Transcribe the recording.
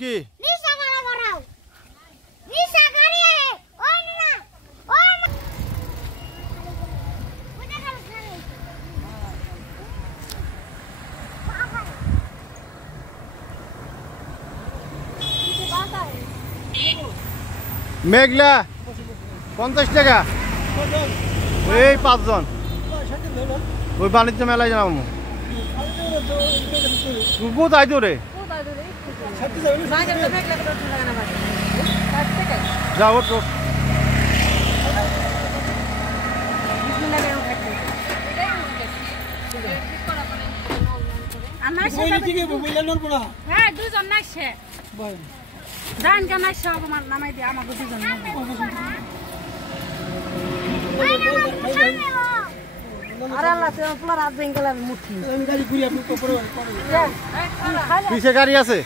কি নিশা গাড়ি বড়াও নিশা গাড়ি ও না ও না বুঝা গেল মেঘলা 50 টাকা এই 5 জন ওই বাণিজ্য মেলায় যাবো কোথায় তো রে যাও তো হ্যাঁ দুজন নাইছে জান কেন নাইছে আমার নামাই দিয়ে আমাকে দুজন আরে আল্লাহ তুমি পুরো রাত বেঙ্গল আর মুঠি আমি গাড়ি ঘুরি আপনি উপরে পিছে গাড়ি আছে